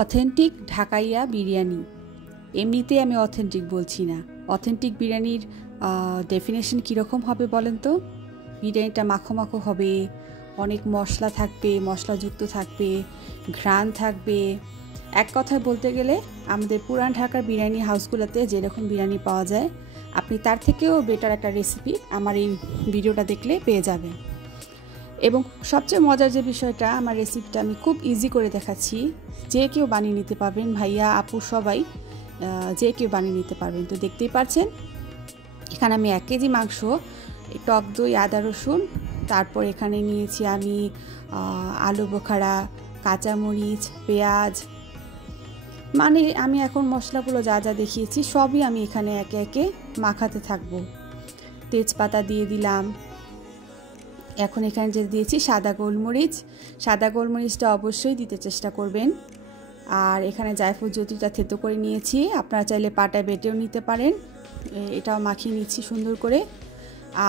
Authentic ঢাকাইয়া বিরিয়ানি। এমনিতে আমি authentic বলছি না। অথেন্টিক বিরিয়ানির ডেফিনেশন কীরকম হবে বলেন তো? বিরিয়ানিটা মাখো মাখো হবে, অনেক মশলা থাকবে, মশলাযুক্ত থাকবে, ঘ্রাণ থাকবে। এক কথায় বলতে গেলে আমাদের পুরান ঢাকার বিরিয়ানি হাউসগুলোতে যেরকম বিরিয়ানি পাওয়া যায়, আপনি তার থেকেও বেটার একটা রেসিপি আমার এই ভিডিওটা দেখলে পেয়ে যাবেন। এবং সবচেয়ে মজার যে বিষয়টা, আমার রেসিপিটা আমি খুব ইজি করে দেখাচ্ছি, যে কেউ বানিয়ে নিতে পারবেন, ভাইয়া আপু সবাই যে কেউ বানিয়ে নিতে পারবেন। তো দেখতেই পাচ্ছেন এখানে আমি 1 কেজি মাংস, টক দই, আদা রসুন, তারপর এখানে নিয়েছি আমি আলু বোখারা, কাঁচামরিচ, পেঁয়াজ, মানে আমি এখন মশলাগুলো যা যা দেখিয়েছি সবই আমি এখানে একে একে মাখাতে থাকবো। তেজপাতা দিয়ে দিলাম। এখন এখানে যে দিয়েছি সাদা গোলমরিচ, সাদা গোলমরিচটা অবশ্যই দিতে চেষ্টা করবেন। আর এখানে জায়ফল জতুটা থেতো করে নিয়েছি, আপনারা চাইলে পাটায় বেটেও নিতে পারেন। এটাও মাখিয়ে নিচ্ছি সুন্দর করে।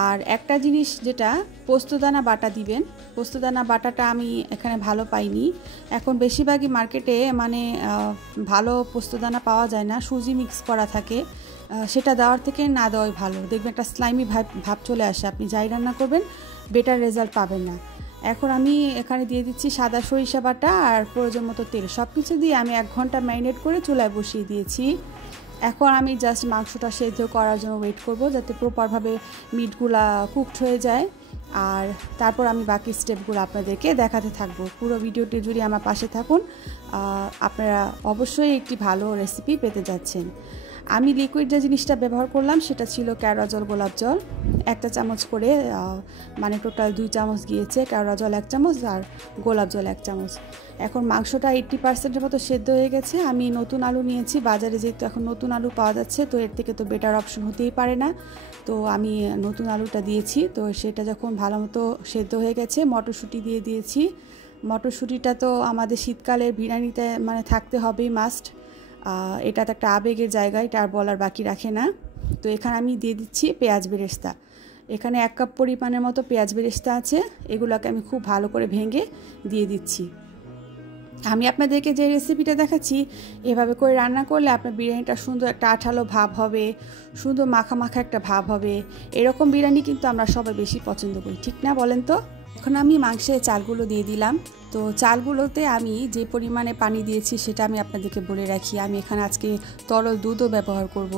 আর একটা জিনিস যেটা, পোস্তদানা বাটা দিবেন। পোস্তদানা বাটাটা আমি এখানে ভালো পাইনি, এখন বেশিরভাগই মার্কেটে মানে ভালো পোস্তদানা পাওয়া যায় না, সুজি মিক্স করা থাকে। সেটা দেওয়ার থেকে না দেওয়াই ভালো, দেখবেন একটা স্লাইমি ভাব চলে আসে, আপনি যাই রান্না করবেন বেটার রেজাল্ট পাবেন না। এখন আমি এখানে দিয়ে দিচ্ছি সাদা সরিষা বাটা আর প্রয়োজন মতো তেল, সব কিছু দিয়ে আমি 1 ঘন্টা ম্যারিনেট করে চুলায় বসিয়ে দিয়েছি। এখন আমি জাস্ট মাংসটা সেদ্ধ করার জন্য ওয়েট করব, যাতে প্রপারভাবে মিটগুলা কুকড হয়ে যায়। আর তারপর আমি বাকি স্টেপগুলো আপনাদেরকে দেখাতে থাকবো। পুরো ভিডিওটি জুড়ে আমার পাশে থাকুন, আপনারা অবশ্যই একটি ভালো রেসিপি পেতে যাচ্ছেন। আমি লিকুইড যে জিনিসটা ব্যবহার করলাম সেটা ছিল কেওড়া জল, গোলাপ জল 1 চামচ করে, মানে টোটাল 2 চামচ গিয়েছে। কেওড়া জল 1 চামচ আর গোলাপ জল 1 চামচ। এখন মাংসটা 80% মতো সেদ্ধ হয়ে গেছে। আমি নতুন আলু নিয়েছি, বাজারে যেহেতু এখন নতুন আলু পাওয়া যাচ্ছে, তো এর থেকে তো বেটার অপশন হতেই পারে না। তো আমি নতুন আলুটা দিয়েছি। তো সেটা যখন ভালো মতো সেদ্ধ হয়ে গেছে, মটরশুঁটি দিয়ে দিয়েছি। মটরশুঁটিটা তো আমাদের শীতকালের বিরিয়ানিতে মানে থাকতে হবেই, মাস্ট। এটা তো একটা আবেগের জায়গা, এটা আর বলার বাকি রাখে না। তো এখানে আমি দিয়ে দিচ্ছি পেঁয়াজ বেরেস্তা। এখানে 1 কাপ পরিমাণের মতো পেঁয়াজ বেরেস্তা আছে, এগুলোকে আমি খুব ভালো করে ভেঙে দিয়ে দিচ্ছি। আমি আপনাদেরকে যে রেসিপিটা দেখাচ্ছি এভাবে করে রান্না করলে আপনার বিরিয়ানিটা সুন্দর একটা আঠালো ভাব হবে, সুন্দর মাখা মাখা একটা ভাব হবে। এরকম বিরিয়ানি কিন্তু আমরা সবাই বেশি পছন্দ করি, ঠিক না বলেন তো? এখন আমি মাংসের চালগুলো দিয়ে দিলাম। তো চালগুলোতে আমি যে পরিমাণে পানি দিয়েছি সেটা আমি আপনাদেরকে বলে রাখি। আমি এখানে আজকে তরল দুধও ব্যবহার করব।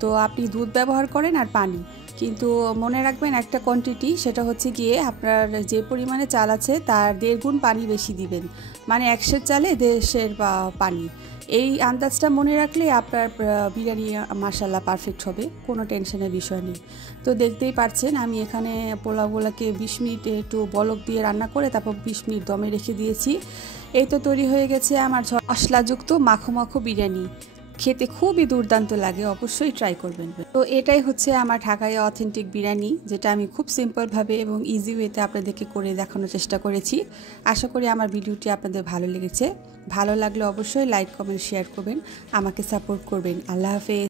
তো আপনি দুধ ব্যবহার করেন আর পানি, কিন্তু মনে রাখবেন একটা কোয়ান্টিটি, সেটা হচ্ছে গিয়ে আপনার যে পরিমাণে চাল আছে তার 1.5 গুণ পানি বেশি দিবেন, মানে 1 সের চালে 1.5 সের পানি। এই আন্দাজটা মনে রাখলে আপনার বিরিয়ানি মাশাআল্লাহ পারফেক্ট হবে, কোনো টেনশনের বিষয় নেই। তো দেখতেই পাচ্ছেন আমি এখানে পোলাওগুলোকে 20 মিনিট একটু বলক দিয়ে রান্না করে তারপর 20 মিনিট দমে রেখে দিয়েছি। এই তো তৈরি হয়ে গেছে আমার মশলাযুক্ত মাখো মাখো বিরিয়ানি। খেতে খুবই দুর্দান্ত লাগে, অবশ্যই ট্রাই করবেন। তো এটাই হচ্ছে আমার ঢাকায় অথেন্টিক বিরিয়ানি, যেটা আমি খুব সিম্পলভাবে এবং ইজি ওয়েতে আপনাদেরকে করে দেখানোর চেষ্টা করেছি। আশা করি আমার ভিডিওটি আপনাদের ভালো লেগেছে। ভালো লাগলে অবশ্যই লাইক, কমেন্ট, শেয়ার করবেন, আমাকে সাপোর্ট করবেন। আল্লাহ হাফেজ।